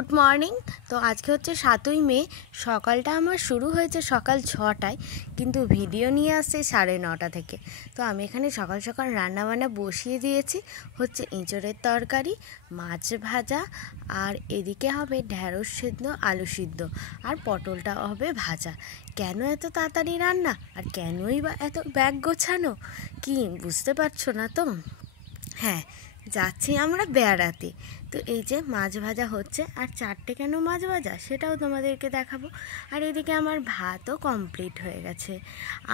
Good morning. তো আজকে হচ্ছে 7ই মে। সকালটা আমার শুরু হয়েছে সকাল 6টায়, কিন্তু ভিডিও নিয়ে আসছে 9:30 থেকে। তো আমি এখানে সকাল সকাল রান্নাবান্না বসিয়ে দিয়েছি। হচ্ছে এঁচোড়ের তরকারি, মাছ ভাজা, আর এদিকে হবে ঢ্যাঁড়স সিদ্ধ, আলু সিদ্ধ, আর পটলটা হবে ভাজা। কেন এত তাড়াতাড়ি রান্না, আর কেনই বা এত ব্যাগ গোছানো, কি বুঝতে পারছো না তো? হ্যাঁ, যাচ্ছি আমরা বেড়াতে। তো এই যে মাছ ভাজা হচ্ছে, আর 4টে কেন মাছ ভাজা সেটাও তোমাদেরকে দেখাবো। আর এদিকে আমার ভাতও কমপ্লিট হয়ে গেছে।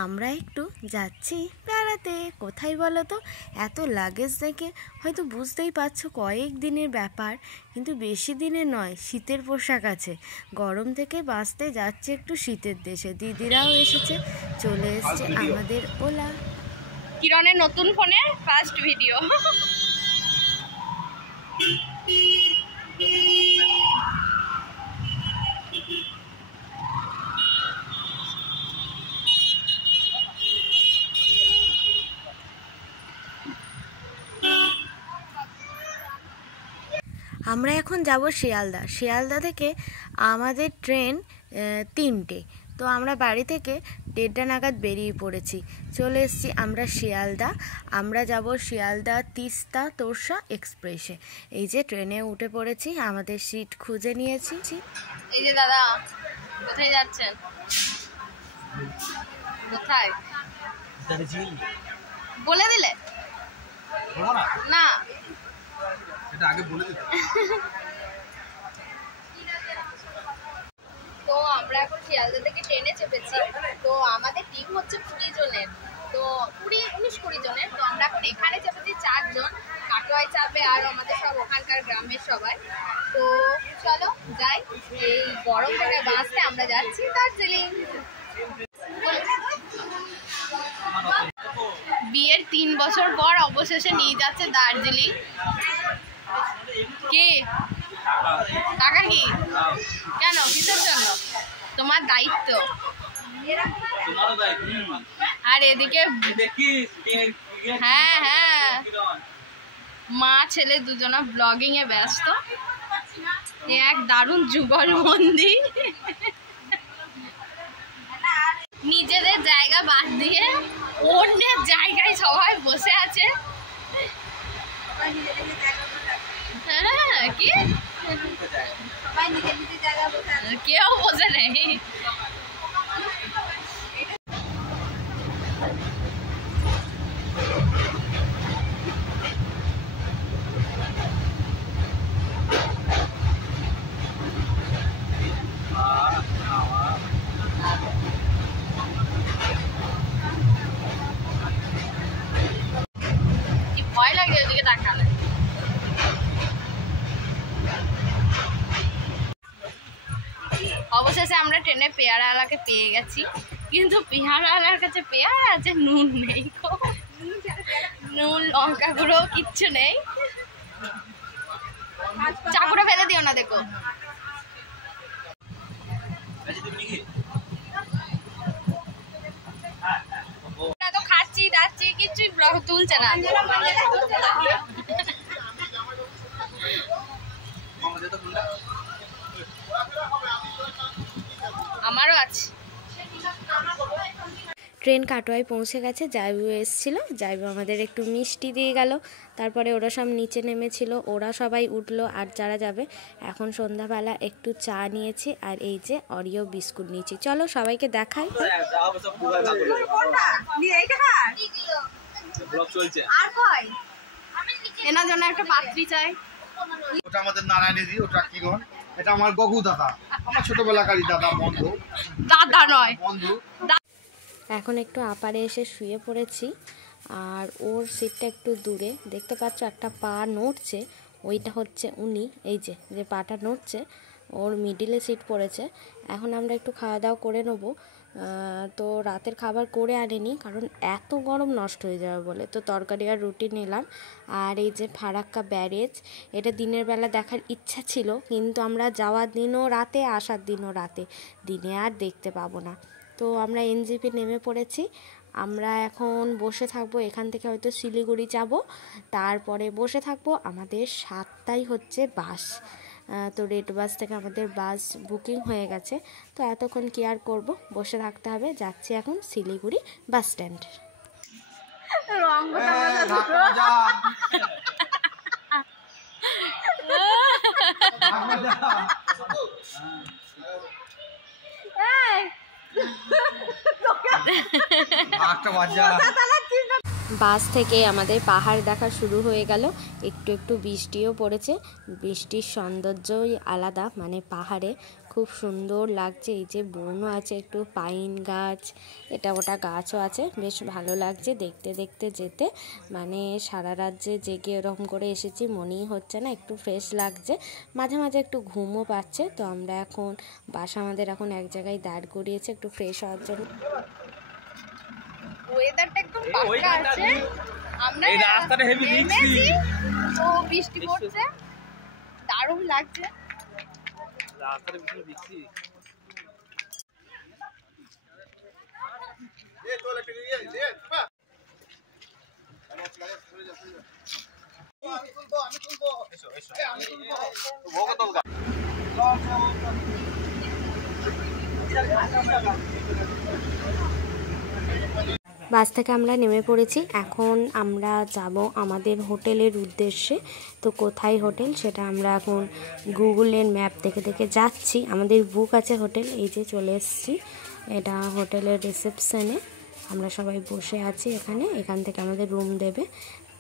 আমরা একটু যাচ্ছি বেড়াতে। কোথায় বলো তো? এত লাগেজ দেখে হয়তো বুঝতেই পারছো কয়েক দিনের ব্যাপার, কিন্তু বেশি দিনের নয়। শীতের পোশাক আছে, গরম থেকে বাঁচতে যাচ্ছে একটু শীতের দেশে। দিদিরাও এসেছে, চলে এসছে আমাদের ওলা। কিরণের নতুন ফোনে ফার্স্ট ভিডিও। আমরা এখন যাব শিয়ালদা। শিয়ালদা থেকে আমাদের ট্রেন 3টে। তো আমরা বাড়ি থেকে 1:30 নাগাদ বেরিয়ে পড়েছি, চলে এসেছি আমরা শিয়ালদা। আমরা যাব শিয়ালদা তিস্তা তোরসা এক্সপ্রেসে। এই যে ট্রেনে উঠে পড়েছি, আমাদের সিট খুঁজে নিয়েছি। এই যে দাদা, কোথায় যাচ্ছেন? কোথায় বলে দিলে না? এটা আগে বলে দিতে। তো আমরা এখন শিয়ালদা থেকে ট্রেনে চেপেছি। তো আমাদের টিম হচ্ছে 20 জনের, তো 19-20 জনের। তো আমরা এখন এখানে চেপেছি 4 জন, কাটোয়ায় চাপে আর আমাদের সব ওখানকার গ্রামের সবাই। তো চলো যাই, এই গরম থেকে বাঁচতে আমরা যাচ্ছি দার্জিলিং। বিয়ের 3 বছর পর অবশেষে নিয়ে যাচ্ছে দার্জিলিং। কে টাকা? কি কেন, কিসের জন্য? তোমার দায়িত্ব। আর এদিকে হ্যাঁ হ্যাঁ, মা ছেলে দুজনা ব্লগিং এ ব্যস্ত। এক দারুণ যুগল মন্দির, নিজেদের জায়গা বাদ দিয়ে অন্যের জায়গায় সবাই বসে আছে। হ্যাঁ, কি কেউ বসে নেই। কি ভয় লাগে ওইদিকে তাকালে। অবশেষে আমরা ট্রেনে পেয়ারাওয়ালাকে পেয়ে গেছি, কিন্তু পেয়ারাওয়ালার কাছে পেয়ারা আছে, নুন নেই। নুন লঙ্কা গুঁড়ো কিচ্ছু নেই। চাকুটা ফেলে দিও না, দেখো। তো খাচ্ছি যাচ্ছি, কিছুই ব্লগ তুলছে না। আমারও আছে। ট্রেন কাটোয়ায় পৌঁছে গেছে। জাইবু এসেছিলো, জাইবু আমাদের একটু মিষ্টি দিয়ে গেল। তারপরে ওরা সব নিচে নেমেছিল, ওরা সবাই উঠলো। আর যারা যাবে, এখন সন্ধ্যাবেলা একটু চা নিয়েছি, আর এই যে অরিও বিস্কুট নিয়েছি। চলো সবাইকে দেখাই। এনার জন্য একটা পাত্রী চাই। ওটা আমাদের নারায়ণী, ওটা কিরণ, এটা আমার গগু দাদা, আমার ছোটবেলাকারই দাদা, বন্ধু। দাদা নয়, বন্ধু। এখন একটু আপারে এসে শুয়ে পড়েছি, আর ওর সিটটা একটু দূরে। দেখতে পাচ্ছ একটা পা নড়ছে, ওইটা হচ্ছে উনি। এই যে যে পাটা নড়ছে, ওর মিডিলে সিট পড়েছে। এখন আমরা একটু খাওয়া দাওয়া করে নেবো। তো রাতের খাবার করে আনিনি, কারণ এত গরম নষ্ট হয়ে যাবে বলে। তো তরকারি আর রুটি নিলাম। আর এই যে ফারাক্কা ব্যারেজ, এটা দিনের বেলা দেখার ইচ্ছা ছিল, কিন্তু আমরা যাওয়ার দিনও রাতে, আসার দিনও রাতে, দিনে আর দেখতে পাবো না। তো আমরা এনজেপি নেমে পড়েছি। আমরা এখন বসে থাকবো, এখান থেকে হয়তো শিলিগুড়ি যাব, তারপরে বসে থাকবো। আমাদের 7টায় হচ্ছে বাস, তো রেড বাস থেকে আমাদের বাস বুকিং হয়ে গেছে। তো এতক্ষণ কি আর করবো, বসে থাকতে হবে। যাচ্ছি এখন শিলিগুড়ি বাস স্ট্যান্ড। বাস থেকে আমাদের পাহাড় দেখা শুরু হয়ে গেল। একটু একটু বৃষ্টিও পড়েছে। বৃষ্টির সৌন্দর্যই আলাদা, মানে পাহাড়ে খুব সুন্দর লাগছে। এই যে বনও আছে, একটু পাইন গাছ, এটা ওটা গাছও আছে, বেশ ভালো লাগছে দেখতে দেখতে যেতে। মানে সারা রাত যে জেগে এরকম করে এসেছি মনেই হচ্ছে না, একটু ফ্রেশ লাগছে, মাঝে মাঝে একটু ঘুমও পাচ্ছে। তো আমরা এখন বাস আমাদের এখন এক জায়গায় দাঁড় করিয়েছে একটু ফ্রেশ হওয়ার জন্য। ওয়েদারটা একদম পাকা আছে, আমরা এই রাস্তাটা হেভি দেখছি, তো বৃষ্টি পড়ছে, দারুণ লাগছে রাস্তাটা ভীষণ দেখছি। এই চলে কে নিয়ে এই আমি তুলবো এসো এসো আমি তুলবো ভোগ তো বাস থেকে আমরা নেমে পড়েছি। এখন আমরা যাব আমাদের হোটেলের উদ্দেশ্যে। তো কোথায় হোটেল সেটা আমরা এখন গুগলের ম্যাপ দেখে দেখে যাচ্ছি। আমাদের বুক আছে হোটেল, এই যে চলে এসেছি। এটা হোটেলের রিসেপশনে আমরা সবাই বসে আছি এখান থেকে আমাদের রুম দেবে।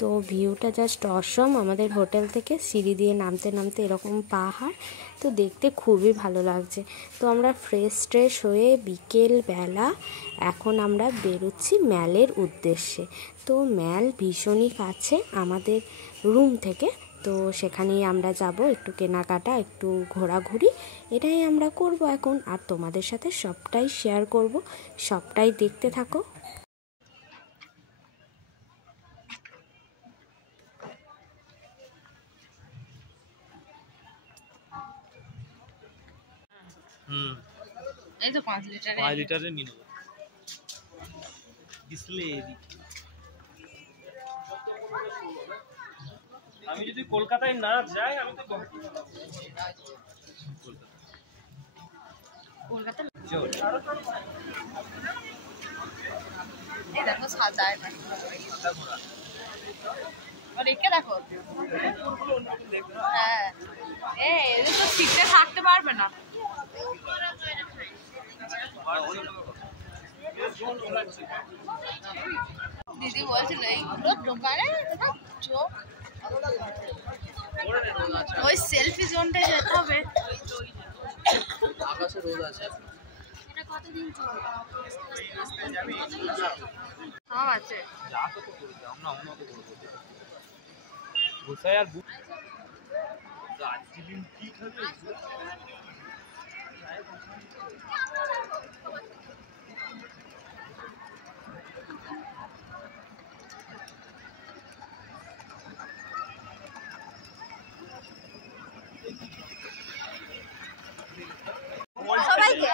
তো ভিউটা জাস্ট অসম। আমাদের হোটেল থেকে সিঁড়ি দিয়ে নামতে নামতে এরকম পাহাড়, তো দেখতে খুবই ভালো লাগছে। তো আমরা ফ্রেশ হয়ে বিকেলবেলা এখন আমরা বেরোচ্ছি ম্যালের উদ্দেশ্যে। তো ম্যাল ভীষণই কাছে আমাদের রুম থেকে, তো সেখানেই আমরা যাব। একটু কেনাকাটা, একটু ঘোরাঘুরি, এটাই আমরা করব এখন। আর তোমাদের সাথে সবটাই শেয়ার করব, সবটাই দেখতে থাকো। এই তো 5 লিটারের নিয়ে নেব ডিসপ্লে। আমি যদি কলকাতায় না যাই, আমি তো কলকাতা এই দেখো সাজায় না, রেখে দেখো। হ্যাঁ এদের তো সিটে থাকতে পারবে না। দিদি বলছিল এইগুলো দোকানে চোখ, ওই সেলফি জোনটা যেতে হবে। আকাশে রোদ আছে, এটা কতদিন চলবে? সব আছে, যা তো করে দাও না, আমরা তো করব গোসাই আর দার্জিলিং কি খাবে। সবাইকে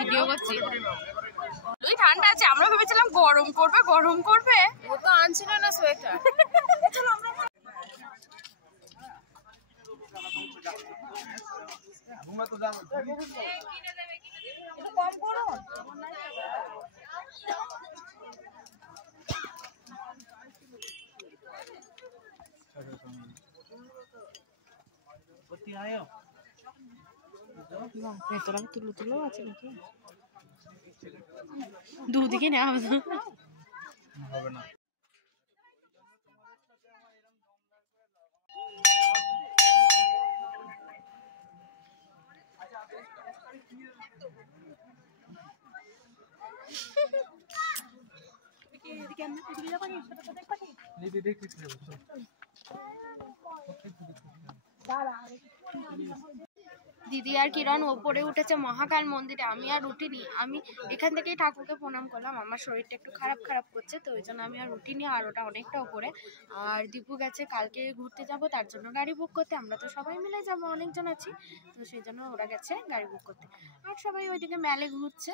ভিডিও করছি। ওই ঠান্ডা আছে, আমরা ভেবেছিলাম গরম করবে, ও তো আনছিল না সোয়েটার। কম করো তুলো আছে নাকি, দুদিকে নেওয়া হবে না। দিদি আর কিরণ ওপরে উঠেছে মহাকাল মন্দিরে, আমি আর উঠিনি। আমি এখান থেকেই ঠাকুরকে প্রণাম করলাম। আমার শরীরটা একটু খারাপ করছে, তো ওই জন্য আমি আর উঠিনি। আর ওটা অনেকটা উপরে। আর দীপু গেছে কালকে ঘুরতে যাব, তার জন্য গাড়ি বুক করতে। আমরা তো সবাই মিলে যাবো, অনেকজন আছি, তো সেই জন্য ওরা গেছে গাড়ি বুক করতে। আর সবাই ওইদিকে মেলে ঘুরছে।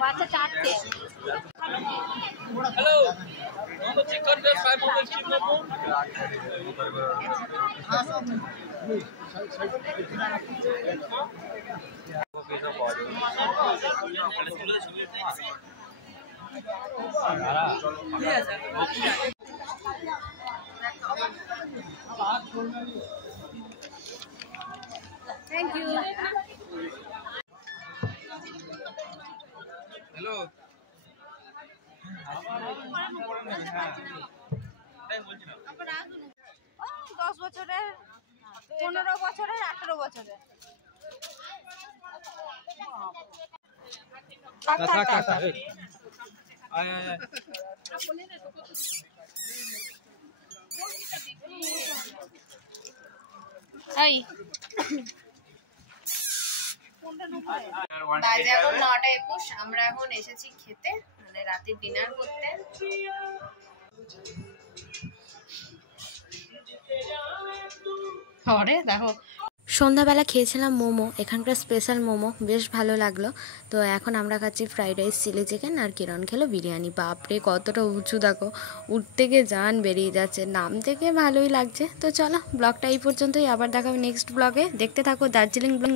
বাচ্চা চারটে। হ্যালো, মোমো চিকেন দে 5 momo chicken momo. Thank you. Hello, 10 বছরের, 15 বছরের, 18 বছরের। এই বাজে এখন 9:21, আমরা এখন এসেছি খেতে, মানে রাতের ডিনার করতে। আরে দেখো, সন্ধ্যাবেলা খেয়েছিলাম মোমো, এখানকার স্পেশাল মোমো, বেশ ভালো লাগলো। তো এখন আমরা খাচ্ছি ফ্রাইড রাইস, চিলি চিকেন, আর কিরণ খেলো বিরিয়ানি। বাপরে কতটা উঁচু দেখো, উঠতে গিয়ে জান বেরিয়ে যাচ্ছে, নাম থেকে ভালোই লাগছে। তো চলো ব্লগটা এই পর্যন্তই, আবার দেখাবে নেক্সট ব্লগে, দেখতে থাকো দার্জিলিং ব্লগ।